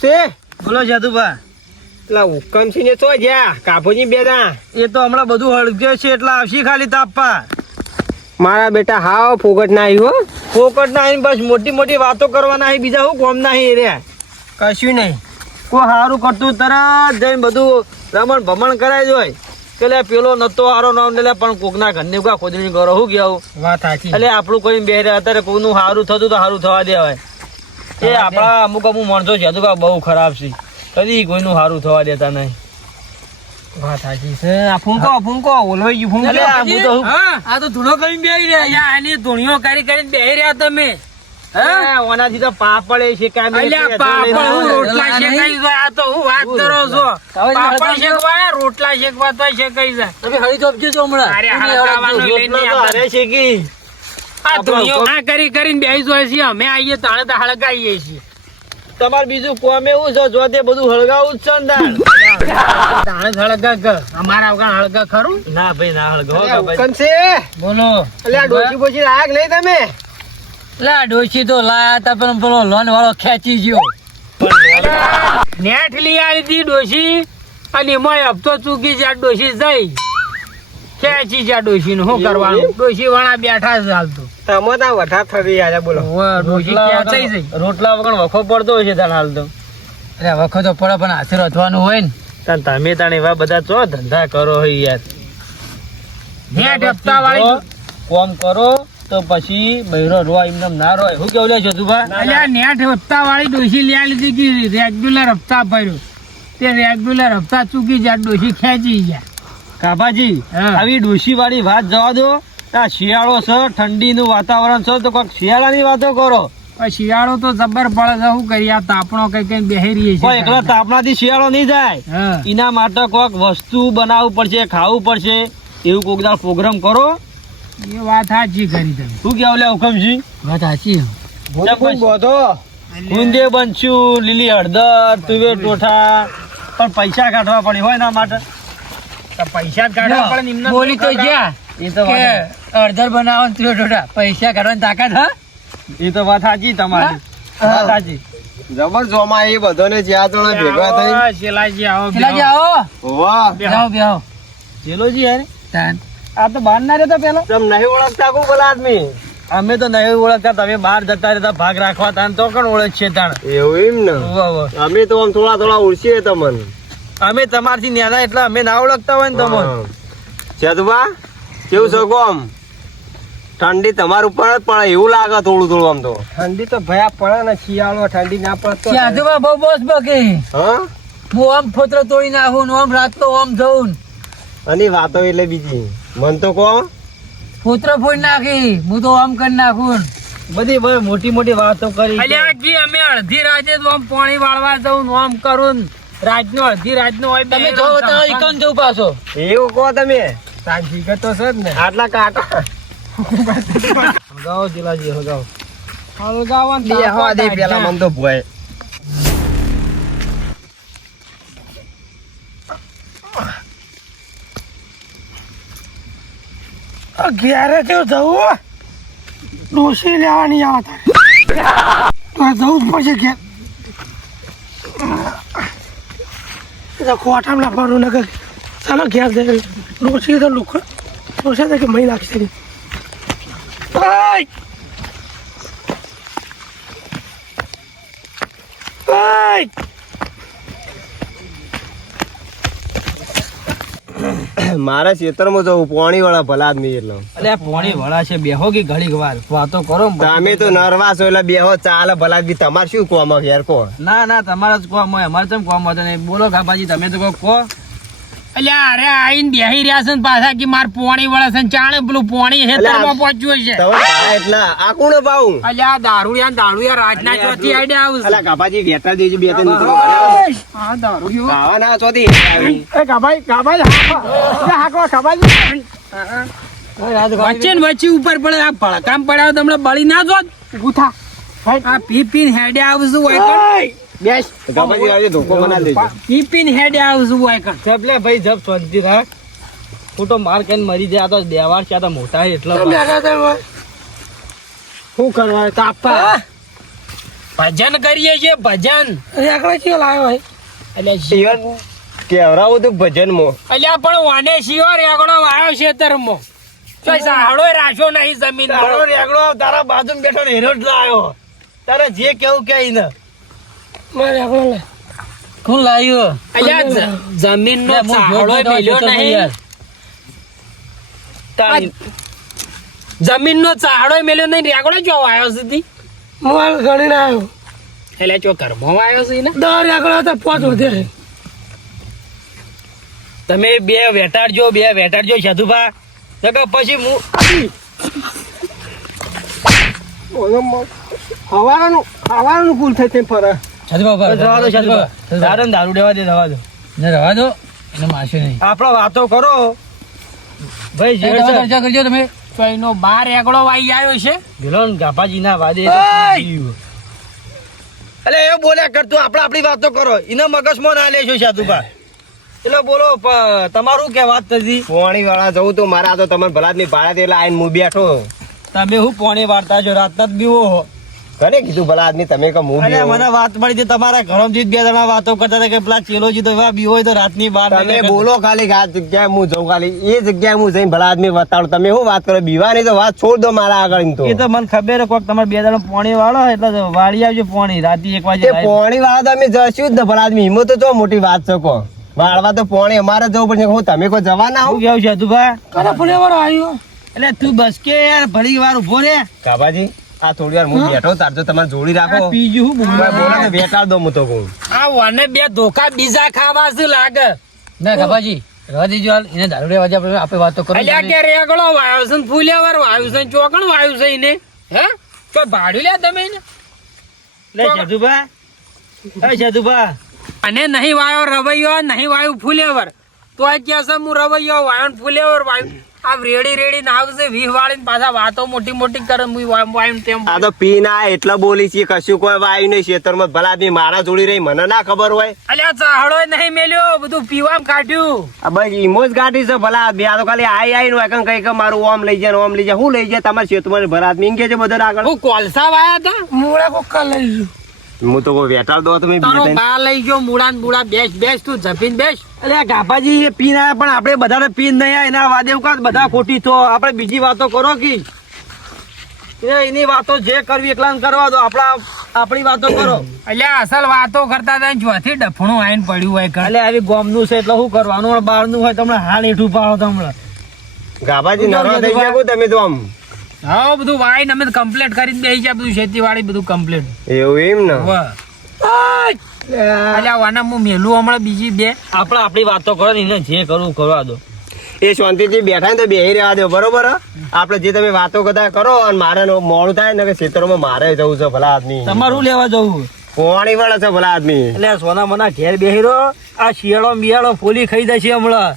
તે બોલો જાદુભા પેલા હુકમસિંહ ને તો જ્યાં કાપોજી બે દા એ તો હમણાં બધું હળગ્યો છે એટલે આવશે ખાલી તાપવા મારા બેટા હાવ ફોકટ ના આવ્યો ફોકટ ના આવીને બસ મોટી મોટી વાતો કરવાના બીજા હું કોમ ના એ રે. કશું નહીં. કોઈ સારું કરતું તરત જઈને બધું રમણ ભમણ કરાય જોય કે લે પેલો નતો હારો ન લે પણ કોકના ઘરની કા ખોદણી કરો હું કેવું વાત સાચી. એટલે આપણું કોઈ બે અત્યારે કોઈનું સારું થતું તો સારું થવા દેવાય. એ આપણા અમુક અમુક માણસો છે તો બહુ ખરાબ છે. કદી કોઈનું સારું થવા દેતા નહીં. વાત સાચી છે. આ ફૂંકો ફૂંકો ઓલવાઈ ગયું ફૂંકો. આ હું તો આ તો ધૂણો કરીને બેહી રહ્યા. આની ધૂણીઓ કરી કરીને બેહી રહ્યા તમે. ઓનાથી તો પાપડ એ શેકાય. રોટલા શેકાઈ જાય આ તો હું વાત કરો છો? પાપડ શેકવા રોટલા શેકવા તો શેકાઈ જાય. તમે હળી તો છો હમણાં અરે શેકી. આ ધૂણીઓ આ કરી કરીને બેહી જાય છે અમે આવીએ તાણે તો હળગાઈએ છીએ. તમારે બીજું કોમ એવું છે જો તે બધું હળગાવું જ છે ને તાણે. હળગા અમારા વગર હળગા ખરું? ના ભાઈ ના હળગો. અલ્યા બોલો એટલે બોલો. અલ્યા ડોશી બોશી આગ લઈ તમે? લા ડોશી તો લાયા તા પણ પેલો લોન વાળો ખેંચી ગયો. નેટ લઈ આવી હતી ડોશી અને એમાં હપ્તો ચૂકી જાય ડોશી જઈ. ખેંચી જ્યાં ડોશી નું શું કરવાનું? ડોશી વાળા બેઠા છે હાલતું તમે ત્યાં વઠા ફરી આવ્યા બોલો. રોટલા વગર- વખો પડતો હોય છે તાણ હાલ અરે વખો તો પડે પણ હાથે રચવાનું હોય ને. તાણ તમે તાણ એવા બધા ચો ધંધા કરો હોય યાર. નેટ હપ્તા વાળી કોમ કરો તો પછી બૈરો રોવા એમને ના રોય. હું કેવું લે છે તું ભાઈ નેટ હપ્તા વાળી ડોશી લઈ લીધી કે રેગ્યુલર હપ્તા ભર્યો. તે રેગ્યુલર હપ્તા ચૂકી જાય ડોશી ખેંચી ગયા કાભાજી આવી ડોશી વાળી વાત જવા દો. આ શિયાળો છે ઠંડીનું વાતાવરણ છે તો કોઈક શિયાળાની વાતો કરો. શિયાળો તો જબર પડે છે શું કરીએ? આ તાપણો કઈ કઈ બેહરીએ રહીએ એકલા તાપણાથી શિયાળો નહીં જાય. એના માટે કોઈક વસ્તુ બનાવવું પડશે ખાવું પડશે. એવું કોઈક દાળ પ્રોગ્રામ કરો. એ વાત સાચી કરી તમે. શું કેવું લે હુકમજી? વાત સાચી ગુંદે બનશું લીલી હળદર તુવેર ટોઠા. પણ પૈસા કાઢવા પડે હોય એના માટે. પૈસા કાઢવા પડે ને બોલી તો. જ્યાં એ તો કે વાત બનાવો ત્રીઓ ટોટા પૈસા કાઢવાની તાકાત હા? એ તો વાત સાચી તમારી. વાત સાચી. જબર જોમાં એ બધાને જ્યાં જણા ભેગા થઈ આવો, શેલાજી આવો, પેલા વાહ બેહો બેહો ચેલોજી યાર. તાન. આ તો બહાર ના રહેતા પેલો? તમે નહીં ઓળખતા કો બોલા આદમી? અમે તો નહીં ઓળખતા. તમે બહાર જતા રહેતા ભાગ રાખવા તાન તો કોણ ઓળખ છે તાણ? એવું એમ ને. અમે તો આમ થોડા થોડા ઉડશીએ તમને. અમે તમારથી નાના એટલે અમે ના ઓળખતા હોય ને તમે. ચેતુબા કેવું છો કોમ? ઠંડી તમારું ઉપર જ પડે એવું લાગે થોડું થોડું આમ તો. ઠંડી તો ભયા પડે ને શિયાળો ઠંડી ના પડે ત્યાં તો બહુ બોસ બકે. હા? હું આમ ફોતરો તોડી નાખું ને આમ રાત તો આમ જઉં અને વાતો એટલે બીજી. મન તો કહો ફોતરો ફોડી નાખી હું તો આમ કરી નાખું બધી ભાઈ મોટી મોટી વાતો કરી અમે અડધી રાતે આમ પાણી વાળવા જવું ને આમ કરું ને રાતનો અડધી રાજનો હોય તમે જો બતાવો ઈકન જો પાછો. એવું કહો તમે. સાચી તો છે જ ને. આટલા કાકા હગાવો જીલાજી હગાવો હળગાવાનું દે હવા દે પેલા મન તો ભોય. અગિયારે કેવું જવું ડોસી લેવાની આવતા તો જવું જ પડશે ઘેર. તો ખોટામાં લાવવાનું નગર ચાલો જઈ ડોસી તો લુક ડોસી તો કે મહી લાગશે નહીં. આય! આય! મારા ખેતરમાં જવું પોણી વાળા ભલા આદમી એટલે. અલ્યા પોણી વાળા છે બેહો કે ઘડીક વાર. વાતો કરો તમે તો નર્વાસ છો એટલે બેહો ચાલે ભલા આદમી. તમારે શું કોમ યાર કો ના ના તમારા જ કોમ હોય અમારે કેમ કોમ હતો નહીં. બોલો કાપાજી તમે તો કો અલ્યા અરે આઈને બેહી રહ્યા છે ને પાછા કે માર પોણી વળે છે ને ચાણે પેલું પોણી હેતરમાં પહોંચ્યું છે એટલે આ કોણ પાઉં અલ્યા દારૂડિયા ને દારૂડિયા રાજના ચોથી આઈડિયા આવું અલ્યા કાપાજી વેટા દેજો બે ત્રણ હા દારૂડિયો. ખાવા ના ચોથી. એ કાપાઈ ગાભાઈ હાકવા. કાપાઈ વચ્ચે ને વચ્ચે ઉપર પડે આ ભડકામ પડ્યા તમને બળી ના જો ગુથા આ પી પી હેડે આવશું હોય કણ બેસ. કાપાજી આવજો ધોકો બના દેજો પી પીન આવશું હોય કણ. જપ ભાઈ જપ શાંતિ રાખ. ખોટો માર કઈને મરી જાય તો દેવાર છે તો મોટા એટલો શું કરવા ભજન કરીએ છીએ ભજન. રેગડો કયો લાવ્યો હોય? એટલે ઈવન કેવરાવું તું ભજન મો અલ્યા પણ વાને શિયો રેગડો વાયો છે તરમો સાહડો રાખ્યો નહીં જમીન તારો રેગડો તારા બાજુ બેઠો ને હેરો જ લાયો. તારે જે કેવું કે ઈ ને કોણ લાવ્યો અલ્યા જ- જમીન નો જોત મેલ્યો નહીં. જમીન નો ચાહડો મેલ્યો નહીં રેગડો જો વાયો સુધી મોલ ગણીને આવ્યો. એટલે ચો ઘરમાં વાયો છે ને દર આગળ હતા પોચ વધે તમે બે વેટાડજો બે વેટાડજો સાધુભા. નકર પછી હું હવાનું હવાનું કુલ થઈ તેમ ફરે. સાધુબા જવા દો સાધુબા, દારૂ દારૂ દેવા દે જવા દો. ને રવા દો એને મારશે નહીં. આપણો વાતો કરો. ભાઈ જે દવા કરજો તમે. તો એનો બાર એકડો વાઈ આવ્યો છે. ગેલો ગાભાજી ના વાદે એટલે એ બોલ્યા કરતું આપણે આપણી વાતો કરો. એના મગજમાં ના લેશો સાધુભા. એટલે બોલો તમારું કે વાત થતી? પોણી વાળા જવું તો મારા તો તમને ભલાદની ભાડા એટલે આઈને હું બેઠો. તમે હું પોણી વાર્તા છો? રાતના જ બીવો હો. કને કીધું ભલાદની તમે કે હું અરે મને વાત મળી હતી તમારા ઘરમથી જ બે જણા વાતો કરતા હતા કે પેલા ચેલોજી તો એવા બીવો હોય તો રાતની બાર તમે બોલો ખાલી કે આ જગ્યાએ હું જઉં ખાલી. એ જગ્યાએ હું જઈને ભલા આદમી બતાડું તમે શું વાત કરો? બીવાની તો વાત છોડ દો મારા આગળ તો. એ તો મને ખબર કોક તમારે બે જણા પોણી વાળો એટલે વાળી આવજો પોણી. રાતે એક વાગે પોણી વાળા તમે અમે જશું જ ને ભલા આદમી હિંમત તો જો મોટી વાત છે કો વાળવા તો પોણી અમારે જવું પડશે. હું તમે કોઈ જવાના હો? હું કેવું છે તુભા કને વાળો આવ્યો? એટલે તું બસ કે યાર ભરી વાર ઊભો રે. કાબાજી આ થોડી વાર હું બેઠો તાર જો તમારે જોડી રાખો. બીજું હું બોલા બોલો ને વેટાળ દો હું તો કહું. આ વને બે ધોકા બીજા ખાવા છે લાગે? ના ગભાજી રવા દેજો હાલ. એને દારૂ લેવા આપણે આપણે વાતો કરો અલ્યા કે રેગળો વાયો છે ને વાર વાયો છે ને ચોકણ વાયો છે એને? હે? તો ભાડું લે તમે ને લે જાદુભા. એ જાદુભા. અને નહીં વાયો રવૈયો નહીં વાયું ફૂલેવર. તો આ કે છે? હું રવૈયો વાયો ફુલેવર વાયું. આ રેડી રેડી ના આવશે વીહ વાળીને પાછા વાતો મોટી મોટી કરે વાયું તેમ આ તો પી ના એટલે બોલી છે કશું કોઈ વાયુ નહીં ખેતરમાં ભલા આદમી મારા જોડી રહી મને ના ખબર હોય. અલ્યા ચાહડો નહીં મેલ્યો બધું પીવામ કાઢ્યું. આ બસ ઈમો જ કાઢી છે ભલા આદમી આ તો ખાલી આઈ આઈ નું કઈ કઈ કે મારું ઓમ લઈ જાય ને ઓમ લઈ જાય હું લઈ જાય તમારા ખેતરમાં ભલા આદમી કે છે બધા આગળ? હું કોલસા વાયા હતા મોડા કોકા લઈ ગયો. હું તો કોઈ વેટાડ દો તમે તારો બા લઈ ગયો મૂળા મૂળા બેસ બેસ તું જપીન બેસ. અરે આ એ પીન આયા પણ આપણે બધાને પીન નહીં આયા એના વાદે એવું બધા ખોટી તો આપણે બીજી વાતો કરો કી? એની વાતો જે કરવી એકલા કરવા દો આપણા આપણી વાતો કરો. એટલે અસલ વાતો કરતા હતા જ્યાંથી ડફણું આઈને પડ્યું હોય એટલે આવી ગોમનું છે એટલે શું કરવાનું? બહારનું હોય તમને હાલ હેઠું પાડો તમને ગાભાજી નરવા થઈ ગયા તમે તો આમ? હા બધું વાઈને અમે કમ્પ્લીટ કરીને બેસી જાય બધું ખેતીવાડી બધું કમ્પ્લીટ એવું એમ ને? અલ્યા વાના હું મેલું હમણાં બીજી બે. આપણે આપણી વાતો કરો ને એને જે કરવું કરવા દો. એ શાંતિથી બેઠા ને તો બેહી રહેવા દો બરોબર? આપણે જે તમે વાતો કરતા કરો અને મારે નો- મોડું થાય ને કે ખેતરોમાં મારે જવું છે ભલા આદમી. તમારું લેવા જવું પોણી વાળા છે ભલા આદમી. એટલે સોના મના ઘેર બેહી રહ્યો આ શિયાળો બિયાળો ફોલી ખાઈ જશે હમણાં.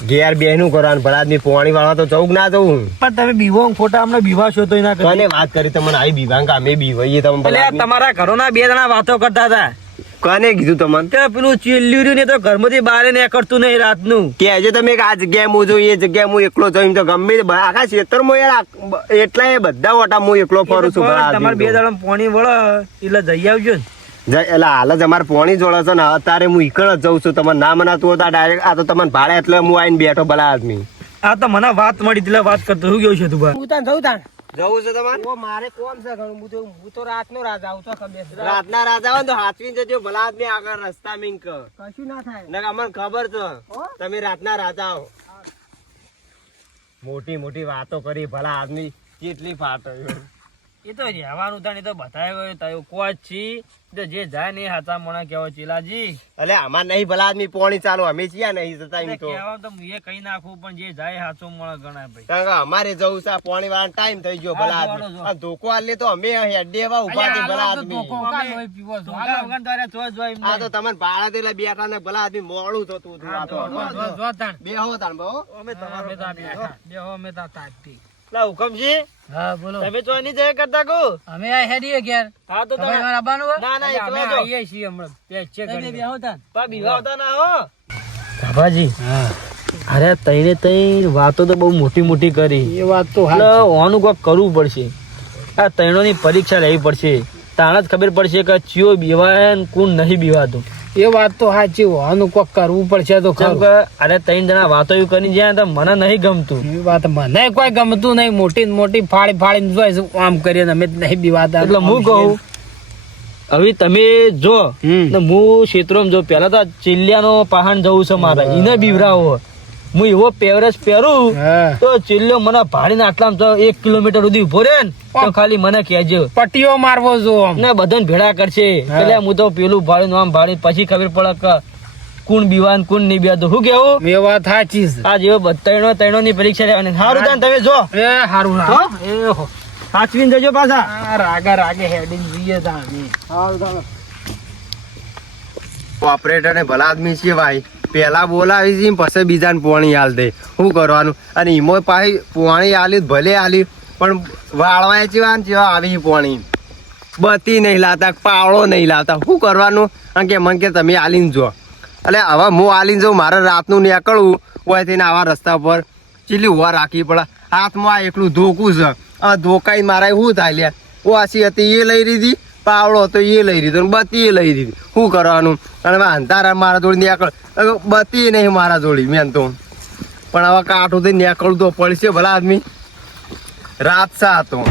ઘેર બેહનું કરવાનું ભલા આદમી પોણી વાળા તો જવું ના જવું? પણ તમે બીવો ખોટા અમને બીવાશો તો એના કોને વાત કરી? તમને આવી બીવાંગ અમે બીવાઈએ તમે ભલે. તમારા ઘરોના બે જણા વાતો કરતા હતા. કોને કીધું તમને? કે પેલું ચીલ્યું રહ્યું ને તો ઘરમાંથી બહાર ને કરતું નહીં રાતનું. કે આજે તમે આ જગ્યાએ હું એ જગ્યાએ હું એકલો જઈને તો ગમે તે આખા ખેતરમાં યાર એટલા એ બધા ઓટા હું એકલો ફરું છું તમારે બે જણા પોણી વળો એટલે જઈ આવજો ને. એટલે હાલ જ અમારે પોણી જોડે છે ને અત્યારે હું ઈકણ જ જઉં છું. તમને ના મનાતું હોય તો ડાયરેક્ટ આ તો તમને ભાડે એટલે હું આવીને બેઠો ભલા આદમી. આ તો મને વાત મળી એટલે વાત કરતો. શું કેવું છે તું ભાઈ? હું તાન જઉં તાન જવું છે તમારે? ઓ મારે કોમ છે ઘણું હું તો હું તો રાતનો રાજા આવું તો ખબર છે. રાતના રાજા હોય તો હાથવીને જજો ભલા આદમી આગળ રસ્તા મિંક કશું ના થાય. ને અમને ખબર છે. તમે રાતના રાજા આવો. મોટી મોટી વાતો કરી ભલા આદમી કેટલી ફાટ એ તો રહેવાનું હતા ને એ તો બતાવ્યો તાયો કોચ છી? તો જે જાય ને હાથા મોણા કેવો ચીલાજી અલે આમાં નહીં ભલા આદમી પોણી ચાલો અમે છીએ નહીં જતા એમ તો. કેવા તો એ કઈ નાખું પણ જે જાય હાથો મોણા ગણાય ભાઈ. કારણ કે અમારે જવું છે પોણી વાળા ટાઈમ થઈ ગયો ભલા આદમી. આ ધોકો આલે તો અમે હેડે એવા ઊભા થી ભલા આદમી. ધોકા લોહી પીવો છો. ધોકા વગર તારે જો જો એમ આ તો તમને ભાડા દેલા બેઠા ને ભલા આદમી મોડું તો તું આ તો. જો, જો તાણ. બે હો તાણ બહુ. અમે હા, અમે તો બેહો, અમે તા આ તાકતી. લા હુકમજી હા બોલો. તમે તો એની જગ્યા કરતા કો અમે આ હેડીએ ઘેર. હા તો તમે મારા હોય? ના ના એકલા જો. આવીએ છીએ હમણાં. બેસ છે તમે બે આવતા પા બીવા આવતા ના હો. બાબાજી. અરે તઈને તઈ વાતો તો બહુ મોટી મોટી કરી. એ વાત તો હા ઓનું કોક કરવું પડશે. આ તૈણોની પરીક્ષા લેવી પડશે. તાણ જ ખબર પડશે કે ચિયો બીવાય ને કોણ નહીં બીવાતું. એ વાત તો સાચી હોવાનું કોક કરવું પડશે તો ખરું. કે અરે ત્રણ જણા વાતો એવું કરી જાય તો મને નહીં ગમતું. એ વાત મને કોઈ ગમતું નહીં. મોટી મોટી ફાળી ફાળી આમ કરીએ અમે નહીં બી વાત એટલે હું કહું હવે તમે જો. હું ક્ષેત્રોમાં જો પેલા તો ચિલ્લિયાનો પહાણ જવું છે મારે. એને બીવરાવો. હું એવો પેવરેજ પહેરું તો ચિલ્લો મને ભાડીને આટલામાં તો એક કિલોમીટર સુધી ઊભો ને તો ખાલી મને કહેજો. પટીઓ મારવો જો ને બધાને ભેળા કરશે. એટલે હું તો પેલું ભાડું આમ ભાડી પછી ખબર પડે કે કોણ બીવાન કોણ નહીં બીવાતું શું કેવું એ વાત સાચી છે. આ જેવો ત્રણો ત્રણો ની પરીક્ષા લેવાની સારું તાન તમે જો. એ સારું હો? એ હો. સાચવીને જજો પાછા. રાગે રાગે હેડીને જઈએ તાણે. ઓપરેટર ને ભલા આદમી છે ભાઈ. પેલા બોલાવી છે પછી બીજાને પોણી હાલ દે. શું કરવાનું? અને ઈમો પાછી પોણી આલ્યું ભલે આલ્યું પણ વાળવાય જેવા ને જેવા આવી પોણી. બત્તી નહીં લાવતા, પાવળો નહીં લાવતા. શું કરવાનું? કે મને કે તમે આલીને જો. એટલે હવે હું આલીને જાઉં મારે રાતનું નીકળવું હોય થઈને આવા રસ્તા પર ચીલી ઊભા રાખવી પડે. હાથમાં એકલું ધોકું છે. આ ધોકાઈ મારા શું થાય લ્યા? ઓછી હતી એ લઈ લીધી. પાવડો હતો, એ લઈ ને બત્તી એ લઈ દીધી. શું કરવાનું? અને અંધારા મારા જોડી નીકળ બત્તી નહીં મારા જોડી, મેન તો. પણ હવે કાઠું તો નીકળવું તો પડશે ભલા આદમી. રાત સા હતો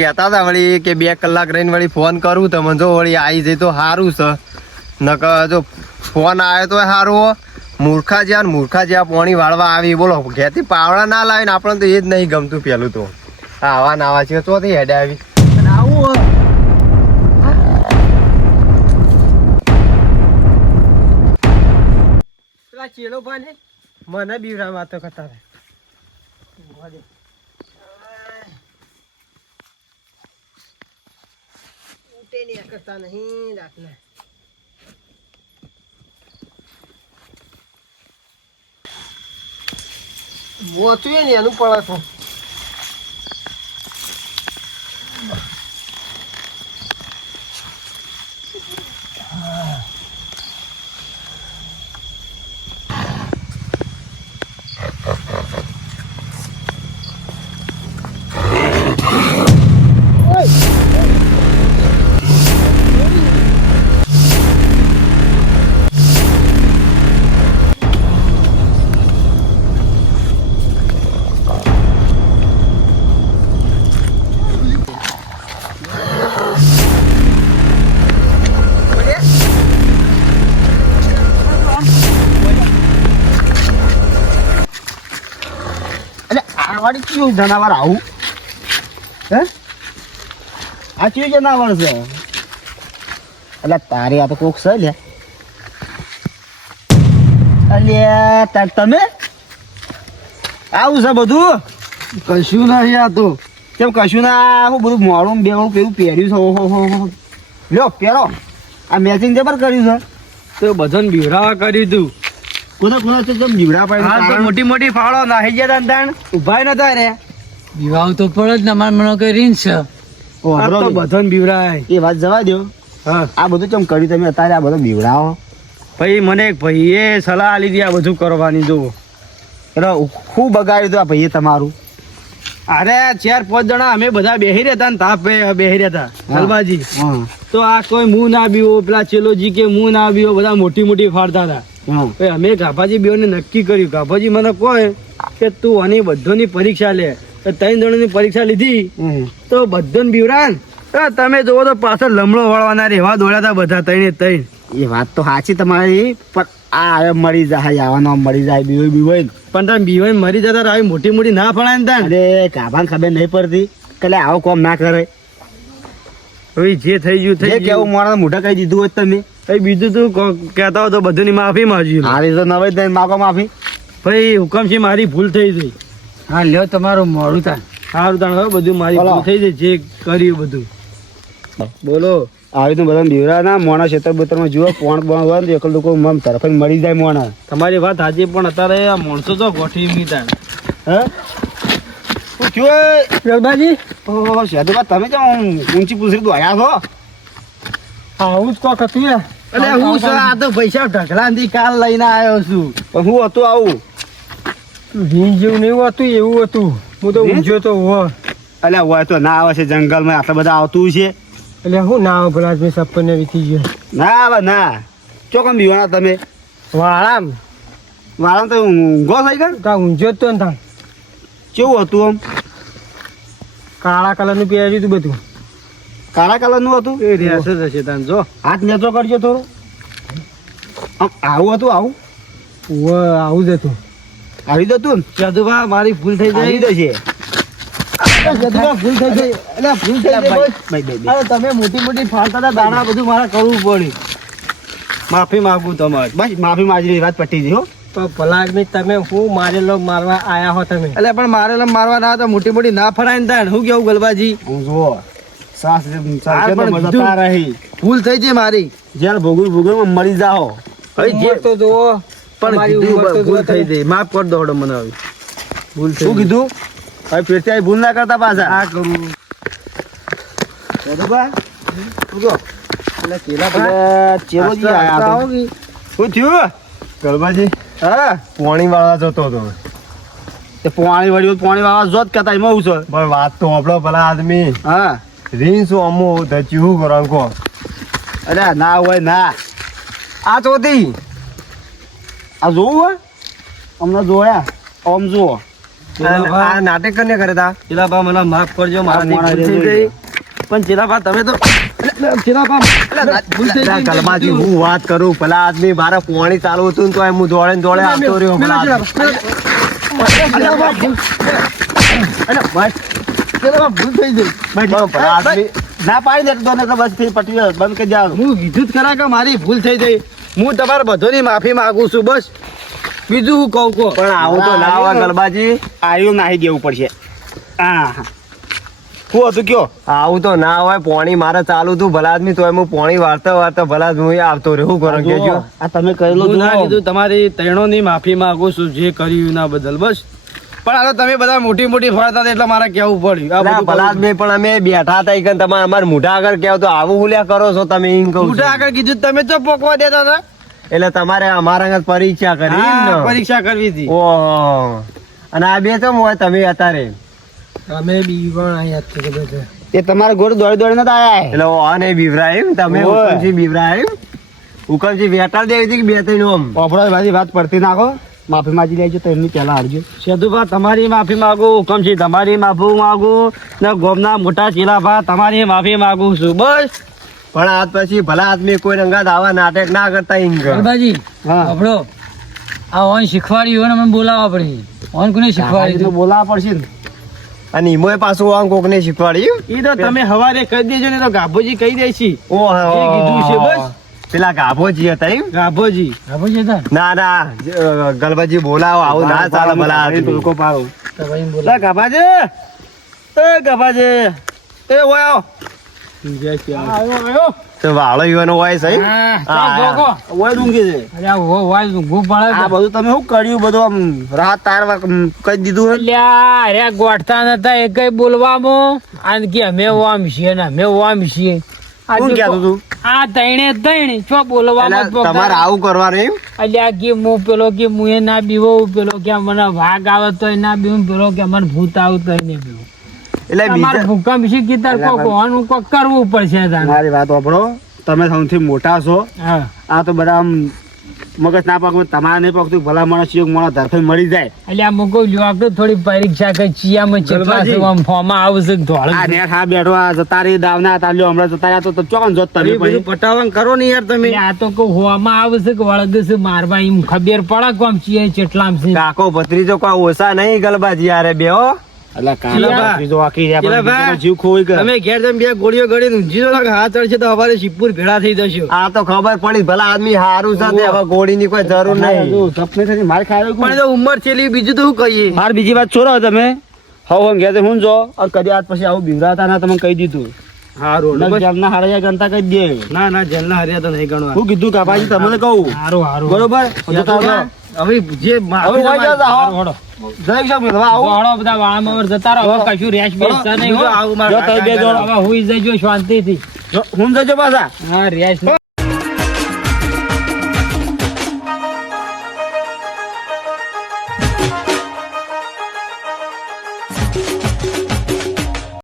કહેતા હતા વળી કે બે કલાક રહીને વળી ફોન કરું તમે જો વળી આવી જાય તો સારું છે. નકર જો ફોન આવ્યો તો સારું મૂર્ખા જ્યાં મૂર્ખા જ્યાં પોણી વાળવા આવી, બોલો, ઘેરથી પાવડા ના લાવીને આપણને તો એ જ નહીં ગમતું પેલું તો. આવા નાવા છે, ચોથી હેડે આવી. આવું. ચેલો ભાઈ મને બીવરા વાતો કરતા હતા. નહીં કરતા નહીં રાતના મોતું ને એનું પડે તો એટલે વાળી કયું જનાવર આવું? હે? આ કયું જનાવર છે? એટલે તારી આ તો કોક છે લે અલ્યા તમે? આવું છે બધું? કશું નહીં આ તો. કેમ કશું ના હું બધું મોડું બેવડું કેવું પહેર્યું છે ઓહો હો લ્યો પહેરો. આ મેચિંગ જબર કર્યું છે. તો બધાને બીવરાવા કર્યું તું કોના કોના તો કેમ બીવડા પાડી મોટી મોટી ફાળો નાહી ગયા તા તાણ. ઊભા નતા રે વિવાહ તો પડે જ ને માર મનો કઈ રીન છે. આ તો બધન બીવરાય એ વાત જવા દો હા. આ બધું ચમ કર્યું તમે અત્યારે? આ બધું બીવડાવો. ભાઈ મને એક ભાઈએ સલાહ આલી હતી આ બધું કરવાની જો એટલે ખૂબ બગાડ્યું હતું આ ભાઈએ તમારું. અરે ચાર પાંચ જણા અમે બધા બેહી રહેતા ને તાપ બેહી રહેતા. હલવાજી તો આ કોઈ મું ના બીવો પેલા ચેલોજી કે મું ના બીવો બધા મોટી મોટી ફાડતા હતા. અમે ગાભાજી બેઓને નક્કી કર્યું. ગાભાજી મને કહે કે તું આની બધોની પરીક્ષા લે. તો ત્રણ જણોની પરીક્ષા લીધી. તો બધાને બીવરાન. તમે જોવો તો પાછળ લમણો વાળવાના રેવા દોડ્યા બધા ત્રણે ત્રણ. એ વાત તો સાચી તમારી પણ આ મળી જાય આવવાનો મળી જાય બીવો બીવો પણ તમે બીવાઈને મરી જતા આવી મોટી મોટી ના ફળાય ને અરે ગાભાને ખબર નહીં પડતી. કલે આવો કોમ ના કરે. હવે જે થઈ ગયું થઈ થઈ કેવું મારા મોણા મોઢા કહી દીધું હોય તમે. ભાઈ બીજું તું કહેતા હોય તો બધુંની માફી માંગજો. મારી તો નવે તને માગો માફી. ભાઈ હુકમ છે મારી ભૂલ થઈ ગઈ. હા લ્યો તમારું મોડું થાય સારું તાણ હવે બધું મારી બોલો. ભૂલ થઈ ગઈ જે કર્યું બધું. બોલો. આવી તો બધા બીવરા ના મોણા ખેતર બેતરમાં જુઓ પોણ બોણ હોય ને તો એકલ લોકો મમ તરફ મળી જાય મોણા. તમારી વાત હાજી પણ અત્યારે આ માણસો તો ગોઠવી મીતા હે? શું થયું એ? ગલબાજી ઓહો, શેઠુભા, તમે તો ઊંચી પૂછડી દોડ્યા છો? આવું જ કોક હતું એટલે હું છે આ તો પૈસા ઢગલાથી કાલ લઈને આવ્યો છું. પણ હું હતું આવું. ભીન જેવું નહીં હતું એવું હતું. હું તો ભીન? ઊંઝો તો હો એટલે હોય તો ના આવે છે જંગલમાં આટલા બધા આવતું છે. એટલે હું ના આવે ભલા મેં સપને વીતી ગયો. ના આવે ના. ચોકમ બીવાના તમે? વાળામ. મારા તો ઊંઘો થઈ ગયો કા ઊંઝો જ તો ને કેવું હતું આમ? કાળા કલરનું પહેર્યું હતું બધું. કાળા કલરનું હતું? એ રહેશે હશે તને જો. હાથ નેચો કરજો થોડો. આમ આવું હતું આવું? ઓ આવું જ હતું. આવી જતું ને? જદુભા મારી ભૂલ થઈ જાય. આવી જશે તમે મોટી મોટી ફાળતા દાણા બધું મારે કરવું પડ્યું માફી માગું તમારે. બસ માફી માજી વાત પટી ગઈ હો. તો ભલા આદમી તમે હું મારેલો મારવા આયા હો તમે? એટલે પણ મારેલો મારવા ના તો મોટી મોટી ના ફરાય ને તાણ. હું કેવું ગલબાજી? હું જુઓ. સાસ મજા કીધું. રહી ભૂલ થઈ છે મારી. જ્યારે ભોગવી ભોગવીમાં મરી જાઓ. જે તો જુઓ. પણ ભૂલ થઈ તમે. માફ કર દો મને હવે. ભૂલ શું કીધું? હવે ફેરથી આવી ભૂલ ના કરતા પાછા. આ કરું. બરોબર? ઉગો. કેલા આયા હતા. કે શું થયું? ગલબાજી? હા. પોણી વાળવા જતો હતો. તે પોણી વળી પોણી વાળા જોત કરતા એમાં હું છે. પણ વાત તો આપણો ભલા આદમી. હા. રીંસ અમુ ધચ્યું શું કરો કહો અરે ના હોય ના. આ ચોથી. આ જોવું હોય? અમને જોયા. આમ જુઓ. નાટક કરીને કરે તા? ચેલાભા મને માફ કરજો મારા પણ ચેલાભા તમે તો હું વાત કરું આદમી મારે પોણી ચાલુ હતું ને તો હું દોડે દોડે આવતો રહ્યો ના પાડી દેતો ને તો બસ ફી પટી બંધ કરી જાવ હું કીધું જ ખરા કે મારી ભૂલ થઈ ગઈ? હું તમારા બધાની માફી માંગુ છું બસ. બીજું હું કહું પણ આવું તો ના હોય ગલબાજી આયુ નાહી દેવું પડશે. હા હા. શું હતું કયો? આવું તો ના હોય પોણી મારે ચાલુ તું ભલા આદમી તો હું પોણી વાર્તા વાર્તા ભલા હું આવતો રહ્યો કરો કેજો. આ તમે કહેલું ના કીધું તમારી ત્રણોની માફી માંગુ છું જે કર્યું ના બદલ બસ. પણ આ તમે બધા મોટી મોટી ફરતા હતા એટલે મારે કેવું પડ્યું. આ બધું ભલા આદમી પણ અમે બેઠા હતા કે તમારે અમારા મોઢા આગળ કહો તો આવું હુલ્યા કરો છો તમે એમ કહું મોઢા આગળ કીધું તમે તો પોકવા દેતા હતા. એટલે તમારે અમારા પરીક્ષા કરી હા, ને? પરીક્ષા કરવી હતી. ઓહો. અને આ બે તો હોય તમે અત્યારે. અમે બી આયા છે બધા. એ તમારા ઘોડ દોડી દોડી નથી આયા એટલે ઓને તમે ઓય. હુકમજી બીવરાયું. હુકમજી વેટાળ દેવી હતી કે બે ત્રણ ઓમ? ભાઈ વાત પડતી નાખો. માફી માજી લેજો તો એમની પહેલા હારજો સેધુભા તમારી માફી માંગુ હુકમજી તમારી માફી માંગુ ને ગોમના મોટા ચીલાભા તમારી માફી માંગુ છું બસ. પણ આજ પછી ભલા આદમી કોઈ રંગાત આવા નાટક ના કરતા કર હા. આપણો આ ઓન શીખવાડ્યું હોય ને અમે બોલાવવા પડે. ઓન કોને શીખવાડ્યું? બોલાવવા પડશે ને. અને ઈમોય પાછું આમ કોક ને શીખવાડ્યું? એ તો તમે હવારે કહી દેજો ને તો ગાભોજી કહી દેશી. જે કીધું છે બસ. પેલા ગાભોજી હતા એમ? ગાભોજી. ગાભોજી હતા? ના ના ગલબાજી બોલાવો આવું ના ચાલે ભલા આદમી. પાડો. તો ભાઈ એમ બોલાવો. લે ગાભાજે એ ગાભાજે એ ઓય આવો. આવ્યો આવ્યો તો વાળો યુવાનો હોય ગો. ઓય ડુંગી છે. અરે વાય ઊંઘું પડે આ બધું તમે શું કર્યું? બધું આમ રાત તાર કહી દીધું અલ્યા, અરે ગોઠતા નતા એ કઈ બોલવામાં આન કે અમે ઓમ છીએ ને અમે ઓમ છીએ. આ કોણ જે કહેતું તું આ તૈણે તૈણે છો બોલવામાં એટલે તમારે આવું કરવા એમ અલ્યા કે હું પેલો કે હું એ ના બીવો પેલો કે મને વાઘ આવે તોય ના બીવું પેલો કે મને ભૂત આવતો નહીં બીવું. એટલે બીજા ભૂકંપ તાર કોક હોવાનું કોક કરવું પડશે મારી વાત વાપરો. તમે સૌથી મોટા છો. આ તો બધા આમ મગજ ના પાક તમારે નહીં પાકતું. ભલા માણસ યોગ માણસ ધરફે મળી જાય. એટલે આ મૂકો લ્યો તો થોડી પરીક્ષા કઈ ચિયામાં ચેટલા છે આમ ફોમાં આવશે ધોળ આ નેટ હા બેઠો આ જતા રહી દાવના હતા લ્યો હમણાં જતા રહ્યા તો તો ચોકન જોત તમે પછી. પટાવન કરો ને યાર તમે. આ તો કહું હોમાં આવશે કે વળગશે મારવા એમ ખબર પડે કોમ ચિયા ચેટલામ છે. કાકો ભત્રીજો કોઈ ઓછા નહીં ગલબાજી યારે બે હો એટલે ચીલા બા. કાલે ત્રીજો વાકી રહ્યા પણ જીવ ખોઈ ગયો. તમે ઘેર જઈને બે ગોળીઓ ગળીને ઊંઘી જો હાથ ચડશે તો અમારે શિવપુર ભેળા થઈ જશો. આ તો ખબર પડી ભલા આદમી હારું છે હવે ગોળીની કોઈ જરૂર નહીં. સપને થઈને માર ખાયો પણ તો ઉંમર છેલી બીજું તો શું કહીએ. માર બીજી વાત છોડો તમે. હવ હવ ઘેર હું જો અને કદી આજ પછી આવું બીવરાતા ના તમે કહી દીધું. હારું નક હાર્યા હારા ગણતા કહી દે. ના ના જેલના હાર્યા તો નહીં ગણવા. હું કીધું કાપાજી તમને કહું. હારું હારું. બરોબર. હવે જે તમારી- જતા હો. હોડો. જય છે મિલવા